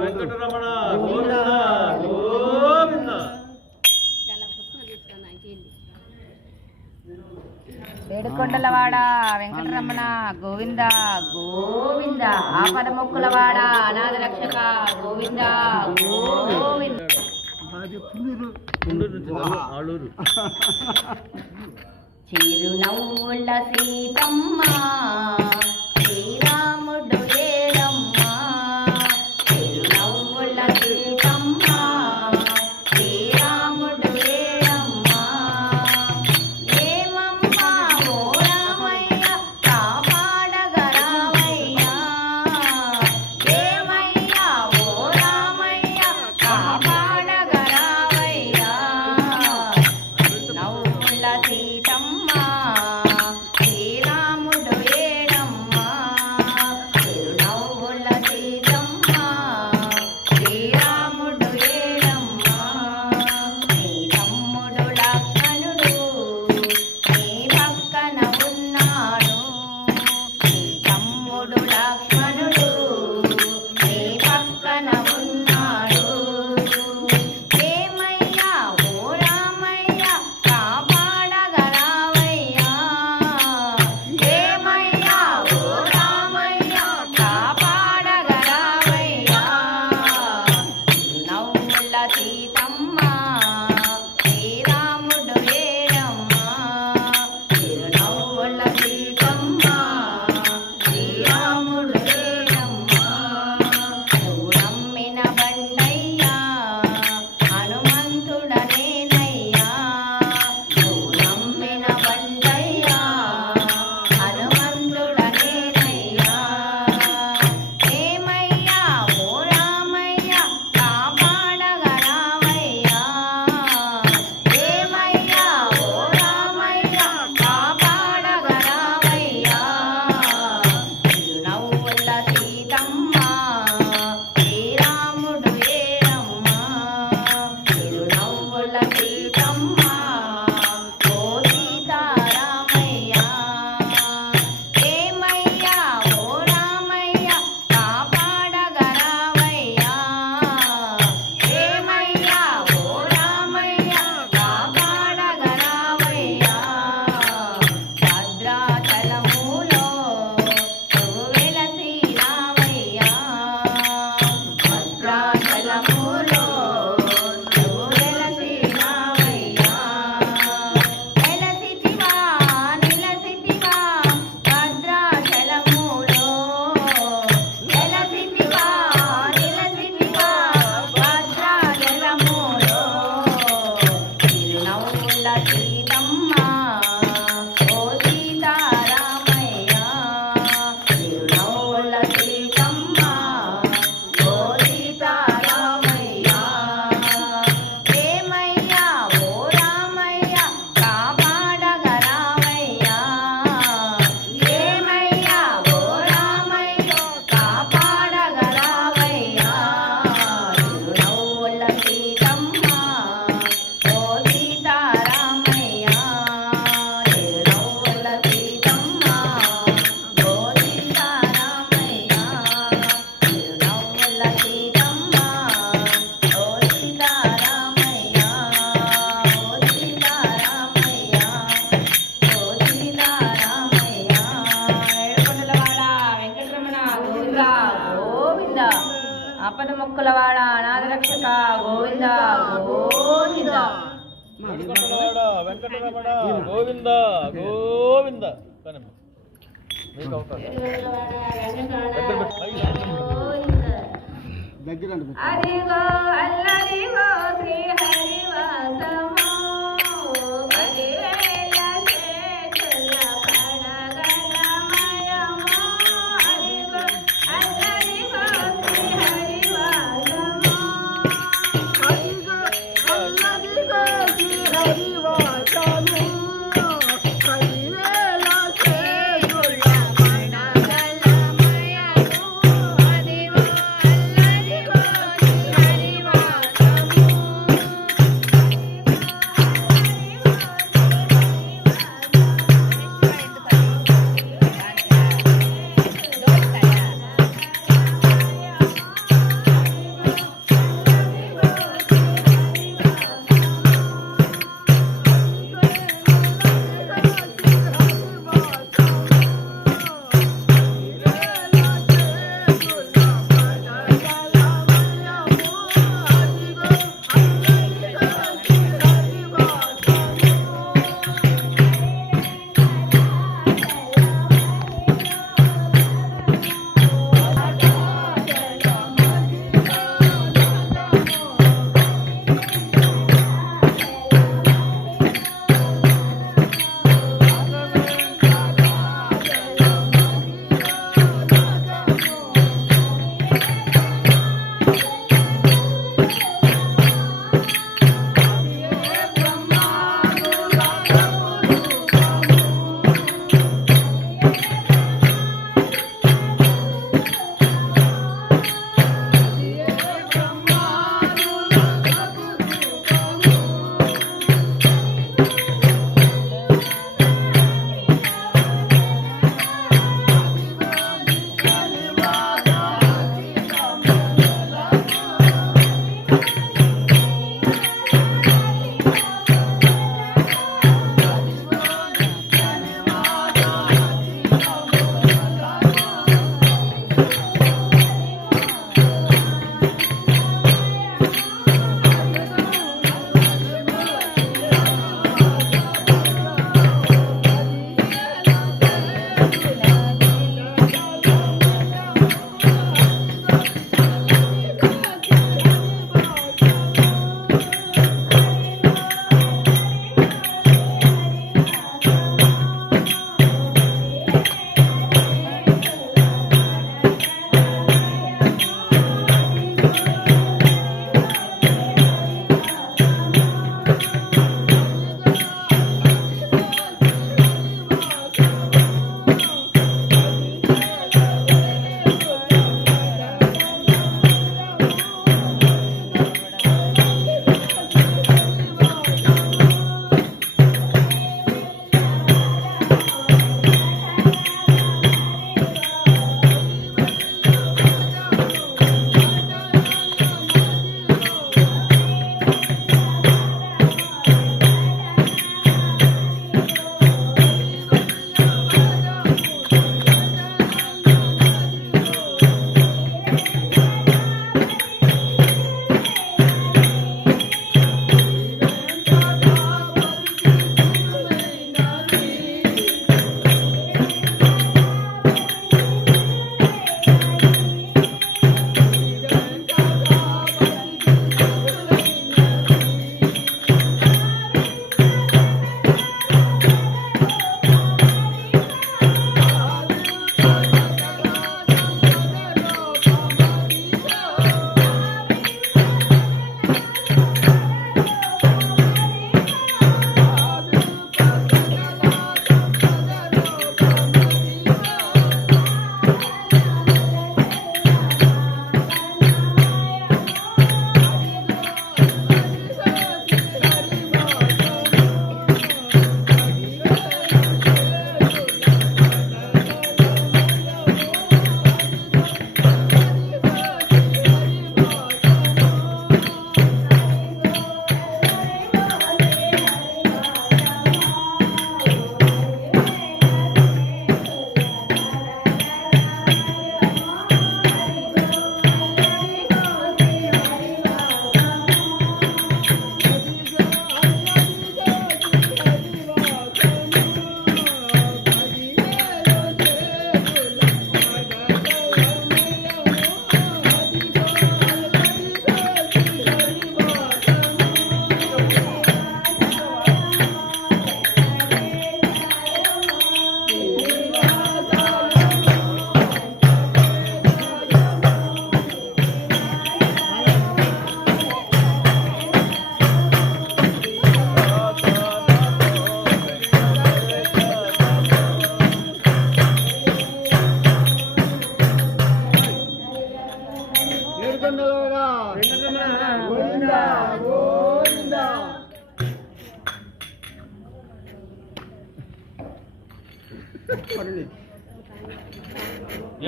వెంకటరమణ గోవింద గోవింద. ఏడుకొండలవాడ వెంకటరమణ గోవింద గోవింద. ఆపద మొక్కులవాడ అనాథ రక్షక గోవింద గోవింద. చిరునవ్వుల సీతమ్మ శ్రీరాముడు ఏరమ్మ. చిరునవ్వుల సీతమ్మ శ్రీరాముడు ఏరమ్మ. ఏమమ్మ ఓ రామయ్య కాపాడగరామయ్య. ఏమయ్యా ఓ రామయ్య కాపాడగరామయ్య. నవ్వుల సీతమ్మ శ్రీరాముడు ఏడమ్మ. గోవింద గోవింద ఆపద మొక్కులవాడ అనాథ రక్షక గోవింద గోవింద మణికంఠలవాడ వెంకటరమణ గోవింద గోవింద కనమ్మ మీకు అవకాశం అదిగో అల్లదిగో శ్రీ హరివాసము పదివేల చేతుల కనగలమయము అదిగో అల్లదిగో శ్రీ హరివాసము అదిగో అల్లదిగో శ్రీ హరివాసము పదివేల చేతుల కనగలమయము అదిగో అల్లదిగో శ్రీ హరివాసము ఏడుకొండలవాడ గోవింద గోవింద.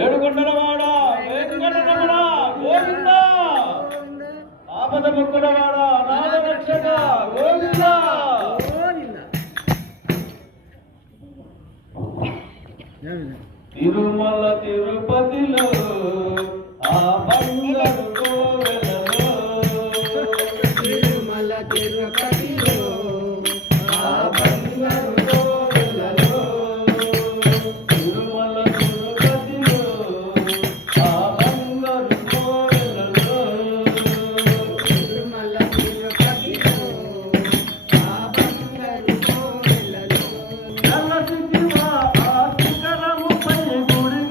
ఏడుకొండలవాడ వెంకటరమణ గోవింద. ఆపద ముక్కులవాడ నాద రక్షక గోవింద. తిరుమల తిరుపతిలో ఆ బంగారు కోవెలలో, తిరుమల తిరుపతిలో ఆ బంగారు కోవెలలో, తిరుమల తిరుపతిలో ఆ బంగారు కోవెలలో, తిరుమల తిరుపతిలో ఆ బంగారు కోవెలలో, నల్ల శివ ఆ శిఖరముపై గుడి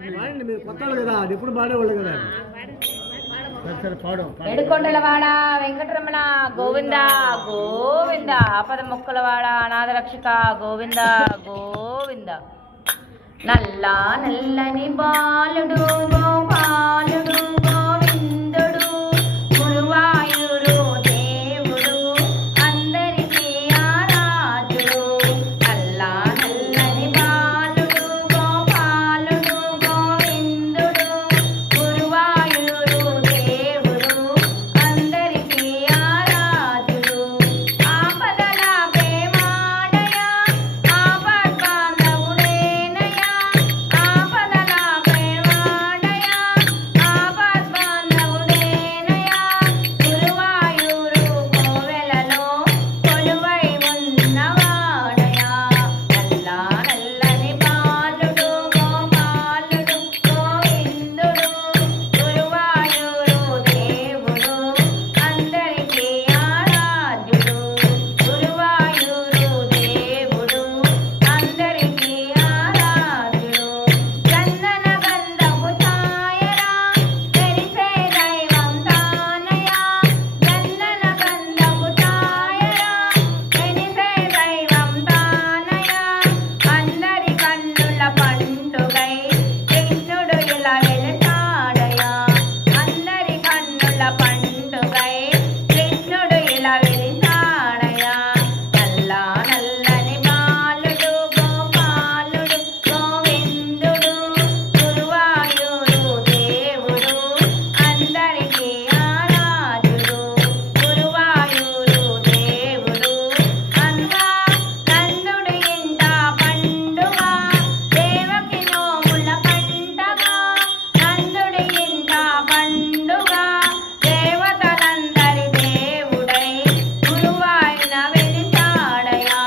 మీరు కొత్త వాళ్ళు కదా, అది ఎప్పుడు పాడేవాళ్ళు కదా. సరే పాడు. ఏడుకొండలవాడ వెంకటరమణ గోవింద గోవింద, ఆపద మొక్కలవాడ అనాథరక్షక గోవింద గోవింద. నల్ల నల్లని బాలుడు గోపాలుడు గోవిందుడు, గురువాయూరు దేవుడు అందరికీ ఆరాధ్యుడు. నల్ల నల్లని బాలుడు గోపాలుడు గోవిందుడు, గురువాయూరు దేవుడు అందరికీ ఆరాధ్యుడు. ఆపదల ప్రేమాడయ ఆపద్బాంధవుడేనయ, ఆపదల ప్రేమాడయ ఆపద్బాంధవుడేనయ, గురువాయూరు కోవెలలో కొలువై ఉన్నవాడయ. నల్ల నల్లని బాలుడు గోపాలుడు గోవిందుడు, గురువాయూరు దేవుడు అందరికీ ఆరాధ్యుడు. గురువాయూరు దేవుడు అందరికీ ఆరాధ్యుడు. చందన గంధపు ఛాయరా తెరిసే దైవం తానయ, చందన గంధపు ఛాయరా తెరిసే దైవం తానయ. అందరి కన్నుల పండుగై కృష్ణుడు ఇలా వెళతాడయా, అందరి కన్నుల పండుగై కృష్ణుడు ఇలా వెళతాడయా. నల్ల నల్లని బాలుడు గోపాలుడు గోవిందుడు, గురువాయూరు దేవుడు అందరికీ ఆరాధ్యుడు. గురువాయూరు దేవుడు నందుడి ఇంట పండుగ, దేవకి నోముల పంటగా. నందుడి ఇంట పండుగ, దేవతలందరి దేవుడై గురువాయున వెలిచాడయా.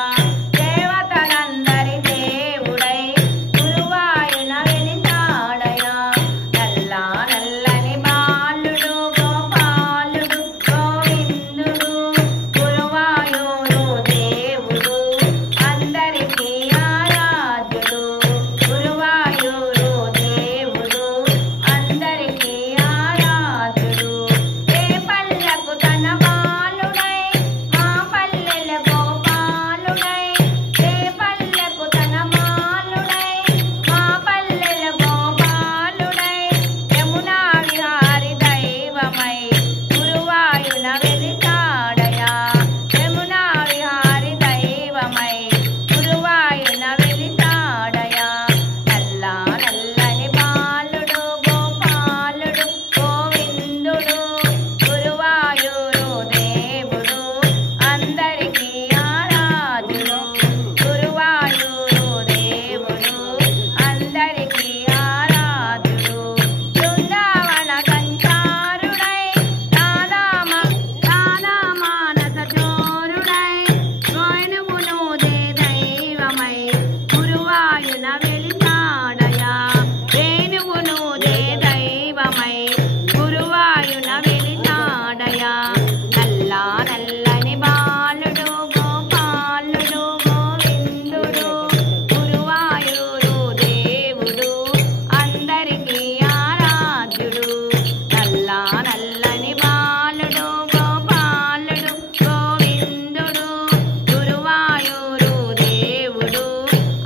దేవతలందరి దేవుడై గురువాయున వెలిచాడయా. నల్ల నల్లని బాలుడు గోపాలుడు గోవిందుడు, గురువాయూరు దేవుడు అందరికీ ఆరాధ్యుడు. గురువాయూరు దేవుడు అందరికీ ఆరాధ్యుడు. ఏ పల్లెకు తన బాలుడై మా పల్లెల గోపాలుడై, ఏ పల్లెకు తన బాలుడై మా పల్లెల గోపాలుడై, యమునా విహారి దైవమై గురువాయున వెలిచాడయా. యమునా విహారి దైవమై గురువాయున వెలిచాడయా. నల్ల నల్లని బాలుడు గోపాలుడు గోవిందుడు, గురువాయూరు దేవుడు అందరికీ ఆరాధ్యుడు. గురువాయూరు దేవుడు అందరికీ ఆరాధ్యుడు. బృందావన సంచారుడై రాధా మానస చోరుడై, గోయనువును దైవమై గురువాయున వెలిచాడయా. వేణువును దైవమై గురువాయున వెలిచాడయా. నల్ల నల్లని బాలుడు గోపాలుడు గోవిందుడు, గురువాయూరు దేవుడు అందరికీ ఆరాధ్యుడు. నల్ల నల్లని బాలుడు గోపాలుడు గోవిందుడు, గురువాయూరు దేవుడు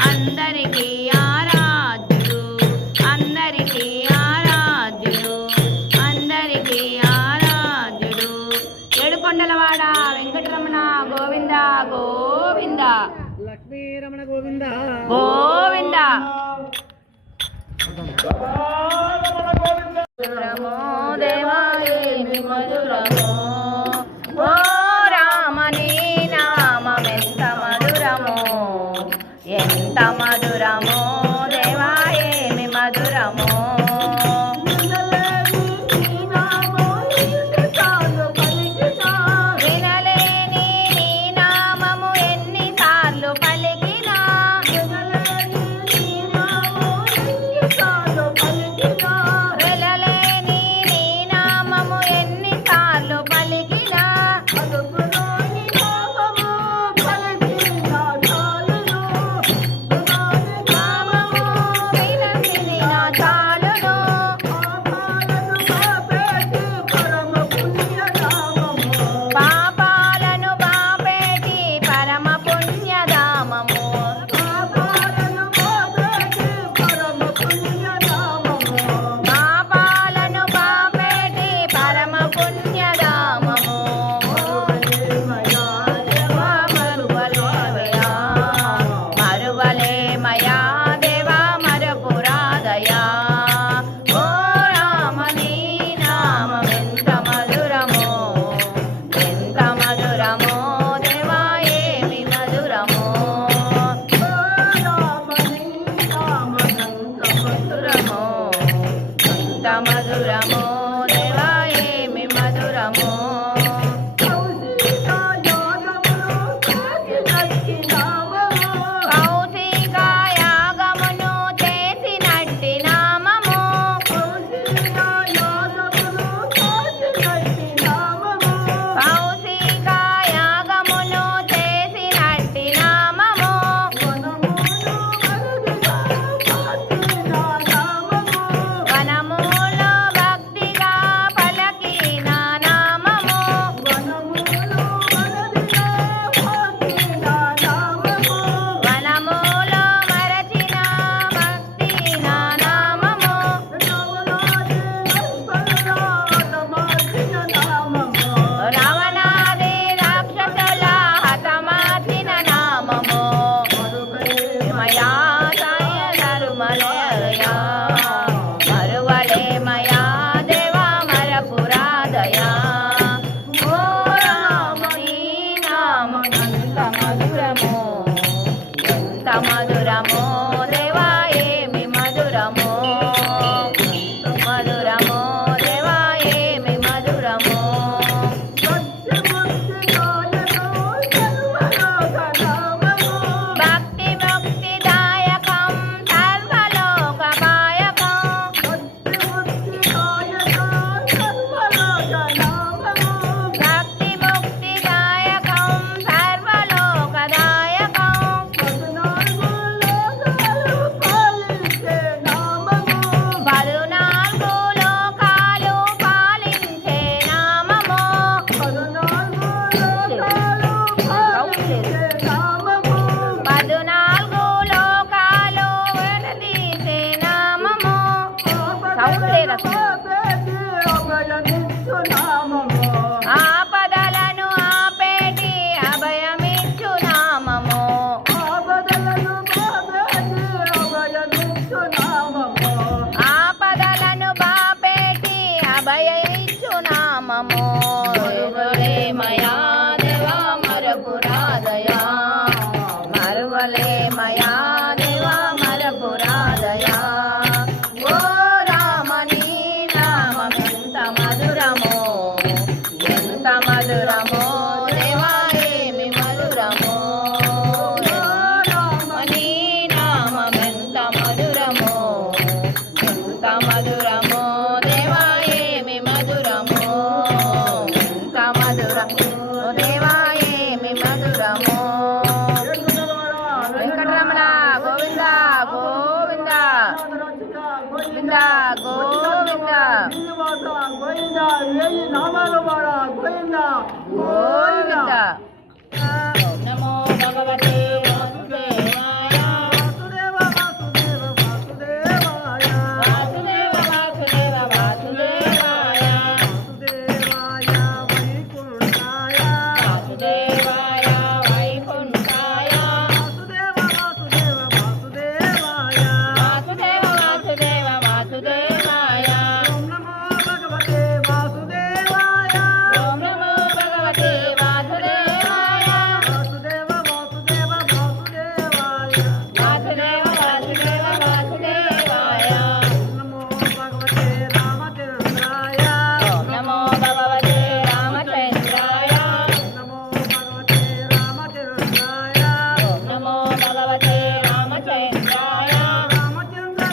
అందరికీ ఆరాధ్యుడు. అందరికీ ఆరాధ్యుడు. అందరికీ ఆరాధ్యుడు. ఏడుకొండలవాడ వెంకటరమణ గోవింద గోవింద లక్ష్మీరమణ గోవింద గోవింద. రమణ గోవింద. మధురమో దేవాయేమి మధురమో, ఓ రామ నీ నామమెంత మధురమో, ఎంత మధురమో దేవాయేమి మధురమో. వినలేని నీ నామము ఎన్నిసార్లు పలికినా, వెళ్ళలేని నీ నామము ఎన్నిసార్లు పలికినా, నామము వినసినా చాలు. మధురమో ఎంత మధురమో దేవా ఏమి మధురమో కౌశిక యాగమును చేసినట్టి నామము కౌశిక యాగమును చేసినట్టి నామము వనములో భక్తిగా పలకిన నామము వనములో మరచిన భక్తిన నామము రావణాది రాక్షసుల హతమార్చిన నామము మయా సాయ ధర్మలయా మరువలే మయా దేవా మరపురాదయా ఓ రామనీ నామం ఎంత మధురమో ఎంత మధురమో దేవా ఏమి మధురమో మధురమో దేవా ఏమి మధురమో భక్తి ముక్తిదాయకం సర్వలోకపాయకం భక్తి ముక్తిదాయకం సర్వలోకదాయకం పదునాలుగు లోకాలు పాలించే నామము పదునాలుగు లోకాలు వెడదీసే నామము ఆపదలను ఆపేటి అభయమిచ్చు నామము ఆపదలను బాపేటి అభయమిచ్చు నామము మరువలే మయా దేవా మరపురాదయా మరువలే మయా దేవా మరపురాదయా ఓ రామనీ నామం ఎంత మధురమో ఎంత మధురమో దేవా ఏమి మధురమో రామనీ నామం ఎంత మధురమో ఎంత మధురమో దేవా ఏమి మధురమో ఎంత మధురమో దేవా ఏమి మధురమో వెంకటరమణ గోవింద గోవింద గోవింద గోవింద గోవింద నమో భగవతే వాసుదేవాయ వాసుదేవ వాసుదేవ వాసుదేవాయ వాసుదేవాయ వైకుంఠాయ వాసుదేవ వాసుదేవ వాసుదేవాయ ఓం నమో భగవతే వాసుదేవాయ రామచంద్ర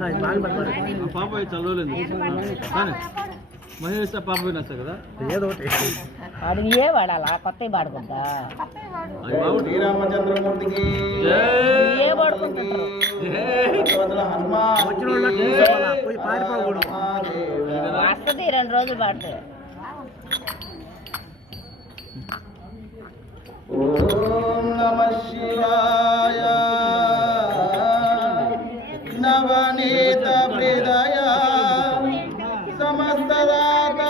బాగా పడతారు ఆ పాప చదవలేదు కానీ మహేష్ ఆ పాప వినొస్తా కదా ఏదో ఒకటి వాడు ఏ వాడాలా కొత్త పాడుకుంటా అది బాబు శ్రీరామచంద్రమూర్తికి ఏ పాడుకుంటుంటారు వచ్చిన వాళ్ళకి తీసుకోవాలా, పోయి పారిపోకూడదు వస్తుంది 2 రోజులు పాడుతుంది ఓం నమః శివాయ నవనీత హృదయ సమస్తదాత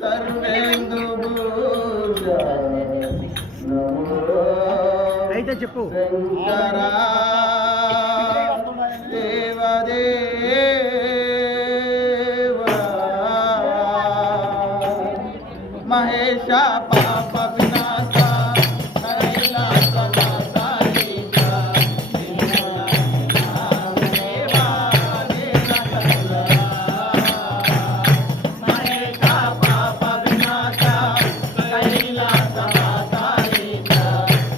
సర్వేందు భూష అయితే చెప్పు శంకరా మహేశ పాప వినాశ కైలాస వాసాలీశ దేవా మహేశ పాప వినాశ కైలాస వాసాలీశ దేవా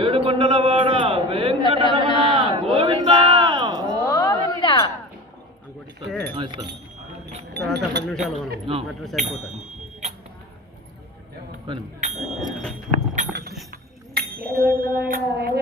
ఏడుకొండలవాడ వెంకటరమణ గోవింద గోవింద. ఇస్తాను తర్వాత 10 నిమిషాలు మనం మటర్ సరిపోతుంది కానీ ఏడుకొండలవాడ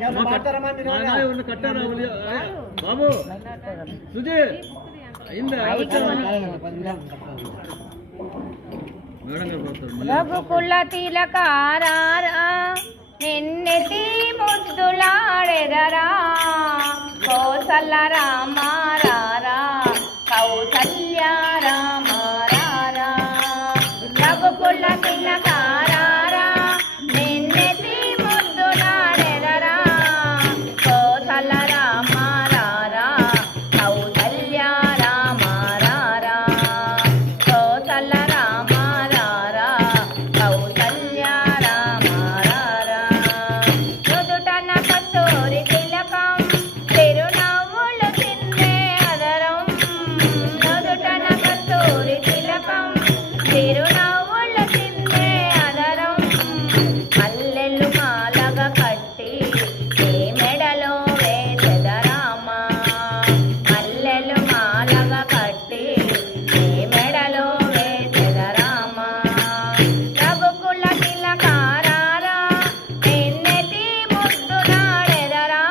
మాట్లాడమా మీరు ఉన్న కట్టారా బాబు సుజీ అయిందా మేడం గారు పోతారు రఘుకుల తిలకారారా నిన్నెతి ముద్దులాడెదరా కౌసల్య రామారారా కౌసల్య రామారారా రఘుకుల తిలకారారా నిన్నెతి ముద్దులాడెదరా కౌసల్య రామారారా కౌసల్య రామారారా కౌసల్య రామారారా కౌసల్య రామారారా నుదుటన కస్తూరి తిలకం చిరునవ్వులు చిందే అదరం నుదుటన కస్తూరి తిలకం చిరునవ్వులు చిందే అదరం మల్లెలు మాలగా కట్టి నీ మెడలో వేసెదరామా మల్లెలు మాలగా కట్టి నీ మెడలో వేసెదరామా రఘుకుల తిలకారారా నిన్నెతి ముద్దులాడెదరా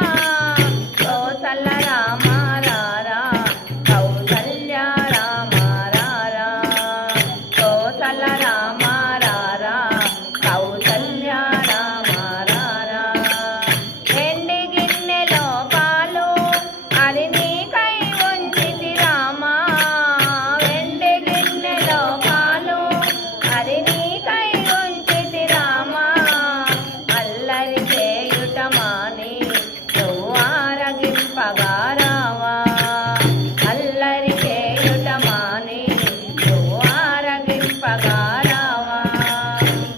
కౌసల్య రామారారా కౌసల్య రామారారా కౌసల్య రామారారా కౌసల్య రామారారా వెండి గిన్నెలో పాలు అది నీకై ఉంచితి రామా వెండి గిన్నెలో పాలు అది నీకై ఉంచితి రామా అల్లరి చేయుట మాని నువ్వు ఆరగింపగా రావా అల్లరి చేయుట మాని నువ్వు ఆరగింపగా రావా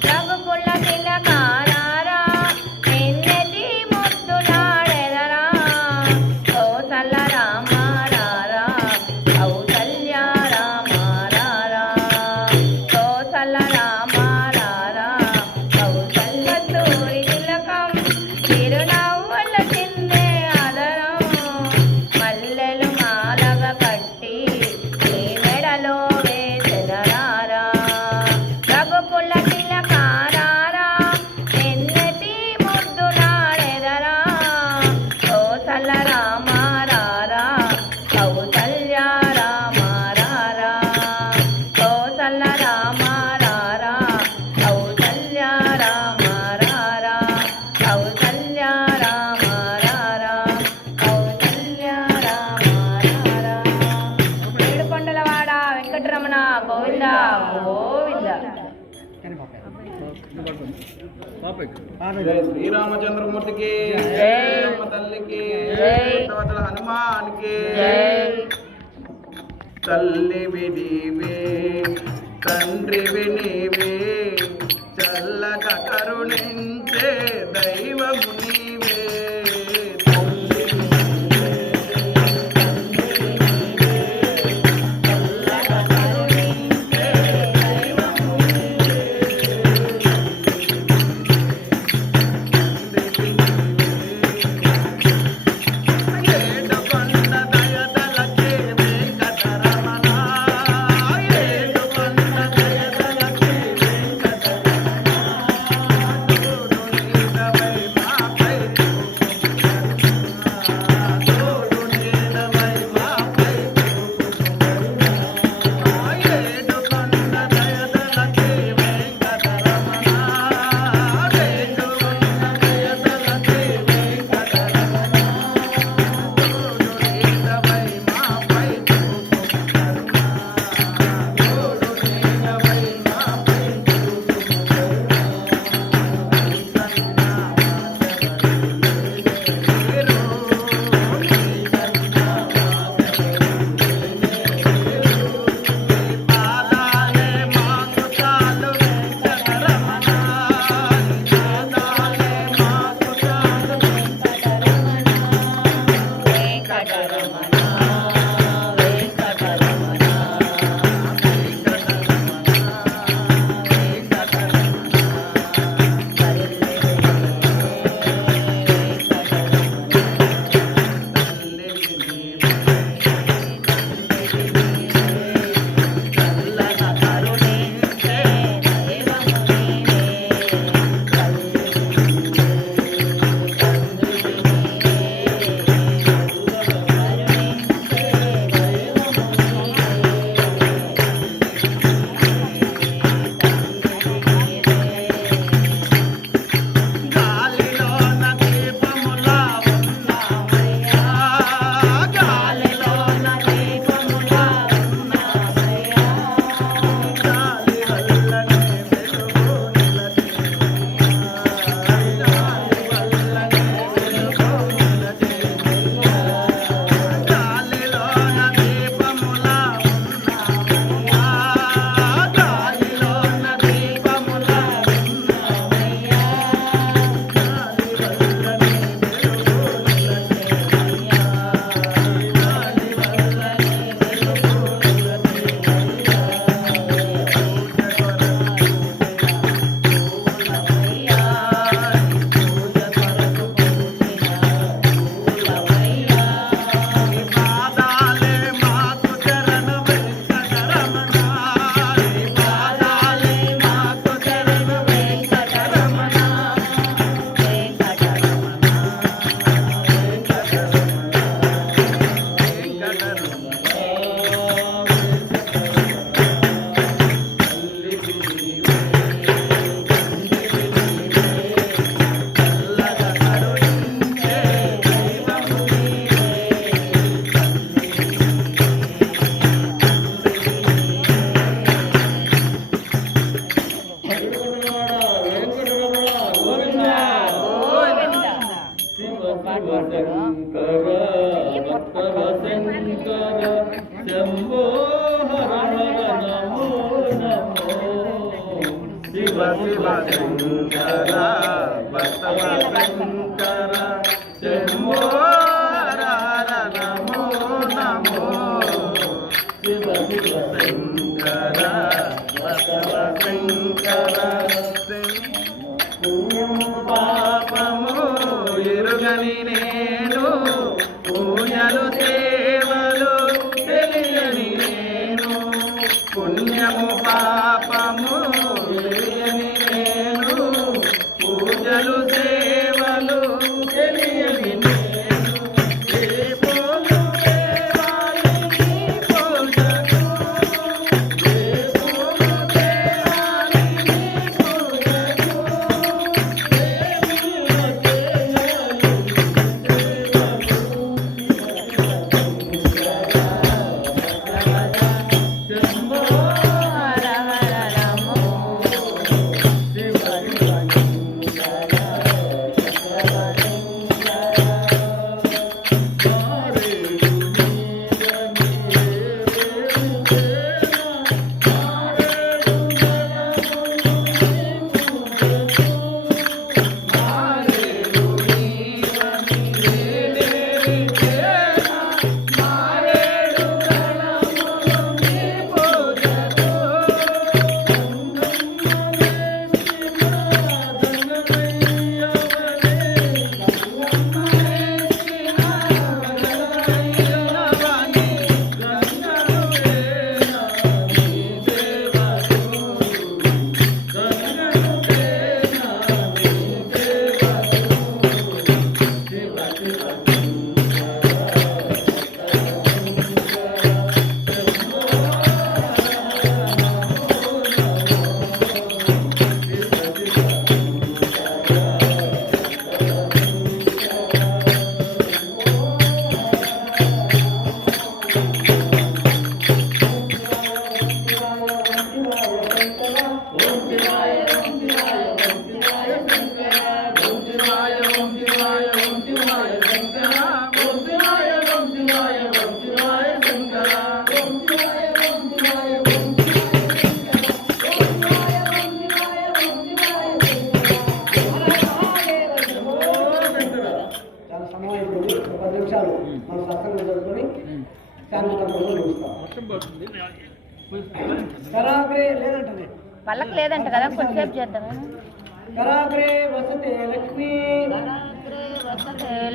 రఘుకుల తిలకారారా నిన్నెతి ముద్దులాడెదరా కౌసల్య రామారారా కౌసల్య రామారారా కౌసల్య రామారారా కౌసల్య కస్తూరి తిలకం చిరునవ్వులు చిందే అదరం మల్లెలు మాలగా కట్టి నీ మెడలో వేసెదరారా రఘుకుల తిలకారారా నిన్నెతి ముద్దులాడెదరా కౌసల్య రామారారా కౌసల్య రామారారా కౌసల్య రామారారా కౌసల్య రామారారా కౌసల్య రామారారా కౌసల్య రామారారా ఏడుకొండలవాడ వెంకటరమణ గోవింద గోవింద పాప జై శ్రీరామచంద్రమూర్తికి జై. అమ్మ తల్లికి జై. భక్తవత్సల హనుమానికి జై తల్లివి నీవే తండ్రివి నీవే చల్లగా కరుణించే దైవము నీవే తల్లివి నీవే, తండ్రివి నీవే, చల్లగా కరుణించే దైవము నీవే. ఏడుకొండ దయదలకే వెంకటరమణ ఏడుకొండ దయదలకే వెంకటరమణ తోడు నీడవై మాపై శివ శంకర బసవ శంకర శంభో హర హర నమో నమో శివ శివ శంకర బసవ శంకర పుణ్యము పాపము ఎరుగని నేను పూజలు సేవలు తెలియని నేను పుణ్యము పాపము తెలియని నేను పూజలు సేవలు తెలియని నేను ఏ పోలు దేవాలి నీ పూజకు ఏ పోలు దేవాలి నీ పూజకు హర హర నమో చాలా సమయం అయిపోయింది. ఒక 10 నిమిషాలు మనం సత్సంగం జరుపుకొని శాంతివంతంగా నిలుస్తాం. వర్షం పడుతుంది కరాగ్రే లేదంటది. వాళ్ళకి లేదంట కదా, కొంచెంసేపు చేద్దాం. కరాగ్రే వసతే లక్ష్మి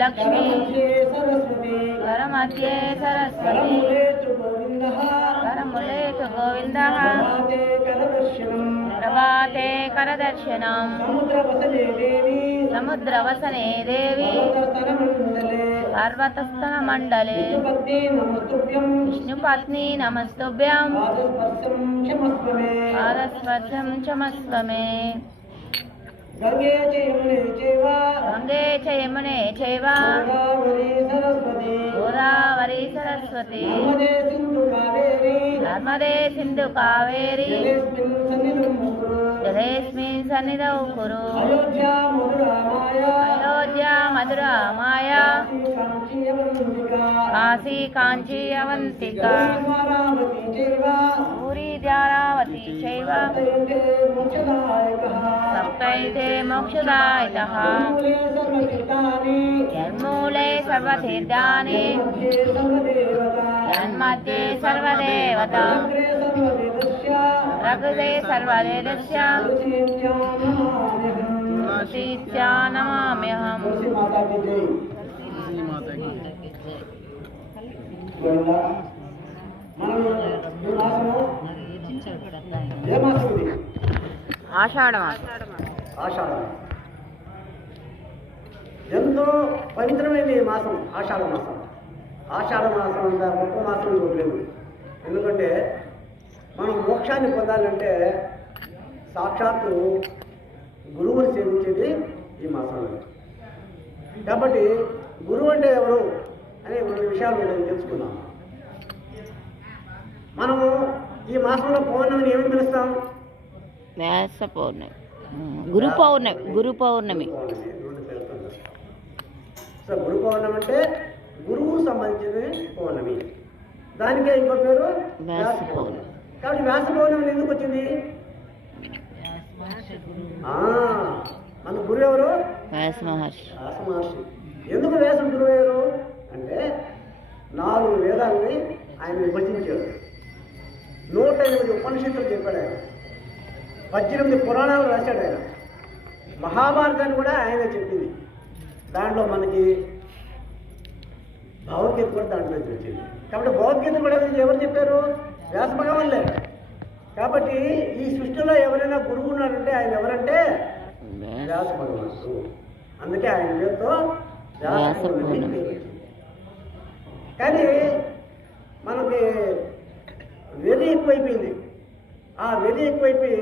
లక్ష్మి కరమధ్యే సరస్వతి కరమధ్యే సరస్వతి కరములే తు గోవిందః కరములే తు గోవింద ప్రభాతే కరదర్శనం ప్రభాతే కరదర్శనం సముద్రవసనే దేవి సముద్రవసనే దేవి సర్వతరమండలే పర్వతస్థన మండలే విష్ణుపత్ని నమస్తుభ్యం విష్ణుపత్ని నమస్తుభ్యం పాదస్పర్శం క్షమస్వమే పాదస్పర్శం చమస్వమే గంగే చ యమునే చైవ గంగే చ యమునే చైవ గోదావరి సరస్వతి గోదావరి సరస్వతి నర్మదే సింధు కావేరి నర్మదే సింధు కావేరి జలేస్మిన్ సన్నిధం కురు జలేస్మిన్ సన్నిధౌ కురు అయోధ్య మధురామాయ అయోధ్య మధురా మాయా కాంచీ అవంతిక కాశీ కాంచీ అవంతిక ద్వారావతి చైవ పూరీ ద్వారావతి చైవ సప్తైతే మోక్షదాయకః సప్తైతే మోక్షదాయితః మూలే సర్వచిత్తాని యన్మూలే సర్వతీర్థాని మధ్యే సర్వదేవత యన్మధ్యే సర్వదేవత అగ్రే సర్వవేదస్య రఘుదే సర్వవేదస్య తులసీత్యా నమామ్యహం. తులసి మాతాకి జై. మాతాకి గోవిందా. మనం ఈ మాసము ఏ మాసం ఇది? ఆషాఢ మాసం. ఆషాఢం. ఎంతో పవిత్రమైన ఈ మాసం ఆషాఢ మాసం. ఆషాఢ మాసం అంత గొప్ప మాసం ఇంకోటి లేదు. ఎందుకంటే మనం మోక్షాన్ని పొందాలంటే సాక్షాత్తు గురువుని సేవించేది ఈ మాసంలో. కాబట్టి గురువు అంటే ఎవరు అనే 2 విషయాలు నేను తెలుసుకున్నాం. మనము ఈ మాసంలో పౌర్ణమిని ఏమని పిలుస్తాం? వ్యాస పౌర్ణమి, గురు పౌర్ణమి. గురు పౌర్ణమి. సో గురు పౌర్ణమి అంటే గురువు సంబంధించిన పౌర్ణమి. దానికే ఇంకో పేరు వ్యాస పౌర్ణమి. కాబట్టి వ్యాస పౌర్ణమి ఎందుకు వచ్చింది? మన గురువు ఎవరు? వ్యాస మహర్షి. వ్యాస మహర్షి. ఎందుకు వ్యాసుడు గురువు అయ్యారు అంటే 4 వేదాలని ఆయన విభజించాడు, 108 ఉపనిషత్తులు చెప్పాడు ఆయన, 18 పురాణాలు రాశాడు ఆయన, మహాభారతాన్ని కూడా ఆయన చెప్పింది. దాంట్లో మనకి భగవద్గీత కూడా దాంట్లో వచ్చింది. కాబట్టి భగవద్గీత కూడా ఎవరు చెప్పారు? వ్యాస భగవాన్లే. కాబట్టి ఈ సృష్టిలో ఎవరైనా గురువు ఉన్నారంటే ఆయన ఎవరంటే వ్యాస భగవానుడు. అందుకే ఆయన పేరుతో వ్యాస భగవానుడు. కానీ మనకి వెర్రి ఎక్కువైపోయింది. ఆ వెర్రి ఎక్కువైపోయి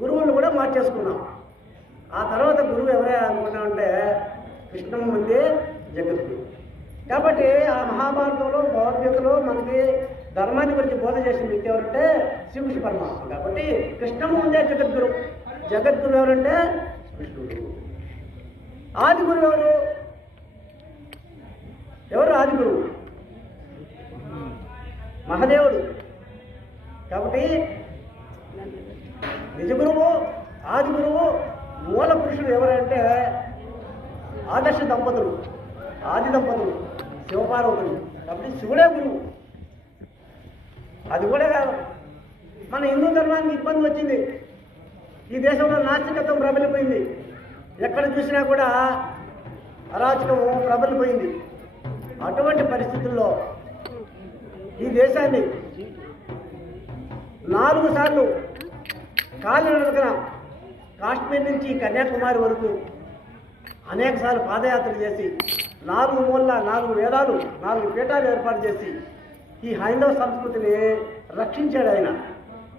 గురువులు కూడా మార్చేసుకున్నాం. ఆ తర్వాత గురువు ఎవరే అనుకున్నామంటే కృష్ణమంది జగద్గురు. కాబట్టి ఆ మహాభారతంలో భగవద్గీతలో మనకి ధర్మాన్ని గురించి బోధ చేసిన వ్యక్తి ఎవరంటే శ్రీకృష్ణ పరమాత్మ. కాబట్టి కృష్ణమందే జగద్గురు. జగద్గురు ఎవరంటే కృష్ణుడు. ఆది గురువు ఎవరు? ఎవరు ఆది గురువు? మహాదేవుడు. కాబట్టి నిజ గురువు, ఆది గురువు, మూల పురుషుడు ఎవరంటే ఆదర్శ దంపతులు, ఆది దంపతులు శివపార్వతులు. కాబట్టి శివుడే గురువు. అది కూడా కాదు, మన హిందూ ధర్మానికి ఇబ్బంది వచ్చింది. ఈ దేశంలో నాస్తికత్వం ప్రబలిపోయింది. ఎక్కడ చూసినా కూడా అరాచకము ప్రబలిపోయింది. అటువంటి పరిస్థితుల్లో ఈ దేశాన్ని 4 సార్లు కాలినడకన కాశ్మీర్ నుంచి కన్యాకుమారి వరకు అనేక సార్లు పాదయాత్ర చేసి 4 మూల 4 వేదాలు 4 పీఠాలు ఏర్పాటు చేసి ఈ హైందవ సంస్కృతిని రక్షించాడు ఆయన.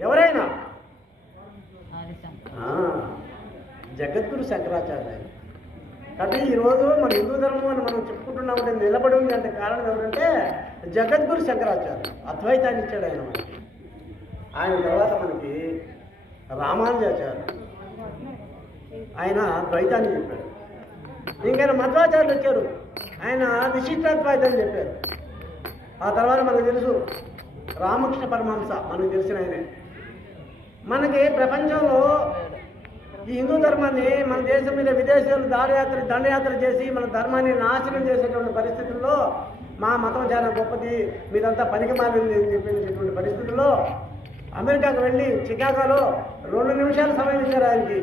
ఎవరైనా జగద్గురు శంకరాచార్య. కాబట్టి ఈరోజు మన హిందూ ధర్మం అని మనం చెప్పుకుంటున్నామంటే నిలబడి ఉంది అంటే కారణం ఎవరంటే జగద్గురు శంకరాచార్య. అద్వైతాన్ని ఇచ్చాడు ఆయన మనకి. ఆయన తర్వాత మనకి రామానుజాచార్య, ఆయన ద్వైతాన్ని చెప్పాడు. ఇంకైనా మధ్వాచార్యులు వచ్చారు, ఆయన విశిష్టాద్వైతాన్ని చెప్పారు. ఆ తర్వాత మనకు తెలుసు రామకృష్ణ పరమహంస, మనకు తెలిసిన ఆయనే. మనకి ప్రపంచంలో ఈ హిందూ ధర్మాన్ని మన దేశం మీద విదేశాలు దండయాత్ర చేసి మన ధర్మాన్ని నాశనం చేసేటువంటి పరిస్థితుల్లో మా మతం చాలా గొప్పది, మీదంతా పనికి మారింది అని చెప్పినటువంటి పరిస్థితుల్లో అమెరికాకు వెళ్ళి చికాగోలో 2 నిమిషాలు సమయం ఇచ్చారు ఆయనకి.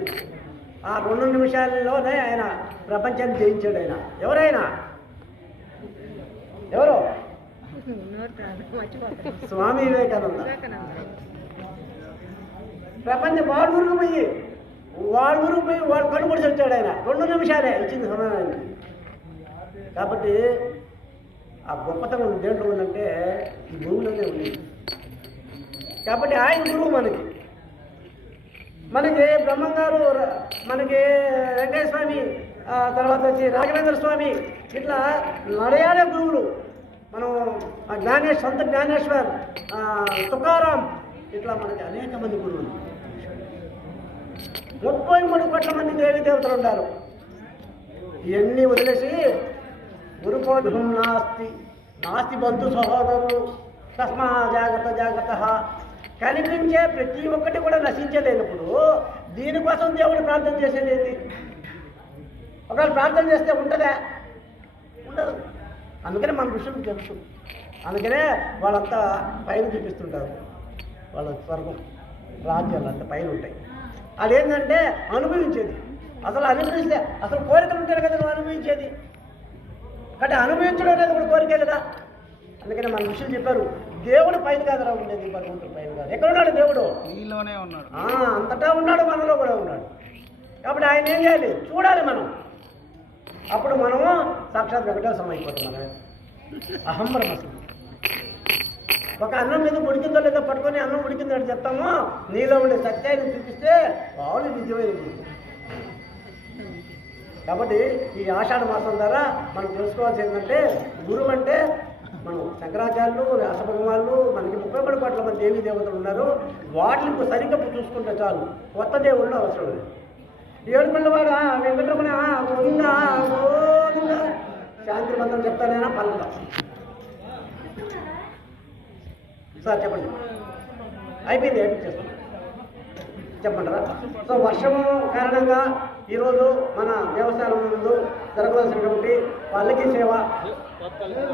ఆ 2 నిమిషాల్లోనే ఆయన ప్రపంచాన్ని జయించాడు. ఆయన ఎవరైనా ఎవరు? స్వామి వివేకానంద. ప్రపంచ వాళ్ళ ఊరికి పోయి వాడు కనుగొడిచి వచ్చాడు ఆయన. 2 నిమిషాలే ఇచ్చింది సమయాన్ని. కాబట్టి ఆ గొప్పతనం దేంట్లో ఉందంటే ఈ భూమిలోనే ఉంది. కాబట్టి ఆయన గురువు మనకి బ్రహ్మంగారు, మనకి వెంకయ్య స్వామి, తర్వాత వచ్చి రాఘవేంద్ర స్వామి, ఇట్లా నడయాడే గురువులు. మనం సంత జ్ఞానేశ్వర్, తుకారాం, ఇట్లా మనకి అనేక మంది గురువులు. 33 కోట్ల మంది దేవీ దేవతలు ఉన్నారు. ఇవన్నీ వదిలేసి గురుకోధం నాస్తి బంధు సహోదరులు తస్మా జాగ్రత్త. కనిపించే ప్రతి ఒక్కటి కూడా నశించలేనప్పుడు దీనికోసం దేవుడు ప్రార్థన చేసేది ఏంటి? ఒకవేళ ప్రార్థన చేస్తే ఉంటుందా? ఉండదు. అందుకనే మన ఋషులకు తెలుసు. అందుకనే వాళ్ళంతా పైన చూపిస్తుంటారు. వాళ్ళ స్వర్గం రాజ్యాలు అంతా పైన ఉంటాయి. అదేంటంటే అనుభవించేది. అనుభవిస్తే అసలు కోరికలు ఉంటారు కదా నువ్వు అనుభవించేది. కాబట్టి అనుభవించడం అనేది కూడా కోరికే కదా. అందుకని మన ఋషులు చెప్పారు, దేవుడు పైన కాదురా ఉండేది, భగవంతుడు పైన కాదు. ఎక్కడున్నాడు దేవుడు? నీలోనే ఉన్నాడు. అంతటా ఉన్నాడు, మనలో కూడా ఉన్నాడు. కాబట్టి ఆయన ఏం చేయాలి? చూడాలి మనం. అప్పుడు మనము సాక్షాత్ వెంకటేశ్వరం అయిపోతున్నాం. అహం బ్రహ్మస్మి. ఒక అన్నం మీద ఉడికిందో లేదో పట్టుకొని అన్నం ఉడికిందో అని చెప్తాము. నీలో ఉండే సత్యాన్ని చూపిస్తే వాళ్ళు నిజమైనది. కాబట్టి ఈ ఆషాఢ మాసం ద్వారా మనం తెలుసుకోవాల్సి ఏంటంటే గురువు అంటే మనం శంకరాచార్యులు, వ్యాస భగవాన్లు, మనకి 33 కోట్ల మంది దేవీ దేవతలు ఉన్నారు. వాటిని సరిగ్గా చూసుకుంటే చాలు, కొత్త దేవుళ్ళు అవసరం లేదు. 7 పిల్లవాడు వెంకటరమణ గోవిందా గోవిందా శాంతి మంత్రం చెప్తానేనా పలుకుతా. సార్ చెప్పండి. అయిపోయింది, ఏపీ చేస్తాను. చెప్పంటారా? సో వర్షము కారణంగా ఈరోజు మన దేవస్థానం ముందు జరగవలసినటువంటి పల్లకి సేవ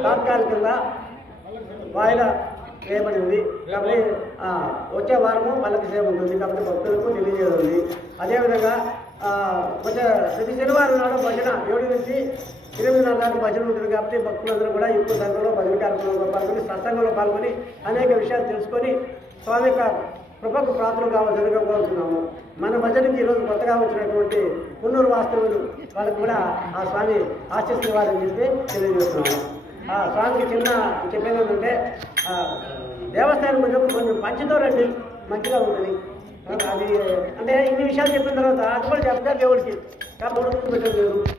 తాత్కాలికంగా వాయిదా వేయబడింది. కాబట్టి వచ్చే వారము పల్లకి సేవ ఉంటుంది. కాబట్టి భక్తులకు తెలియజేయనుంది. అదేవిధంగా వచ్చే ప్రతి శనివారం నాడు భజన 7 నుంచి 8:30 దాకా భజన ఉంటుంది. కాబట్టి భక్తులందరూ కూడా ఎక్కువ సంఖ్యలో భజన కార్యక్రమంలో పాల్గొని సత్సంగంలో పాల్గొని అనేక విషయాలు తెలుసుకొని స్వామి యొక్క కృపకు ప్రార్థనలు కావాల్సిందిగా కోరుతున్నాము. మన భజనకి ఈరోజు కొత్తగా వచ్చినటువంటి కున్నూరు వాస్తవులు వాళ్ళకు కూడా ఆ స్వామి ఆశీస్సువారని చెప్పి తెలియజేస్తున్నాము. ఆ స్వామికి చిన్న చెప్పేది ఏంటంటే దేవస్థానం కొంచెం పంచితో రండి, మంచిగా ఉంటుంది. అది అంటే ఇన్ని విషయాలు చెప్పిన తర్వాత అది కూడా చెప్తారు దేవుడికి. కాబట్టి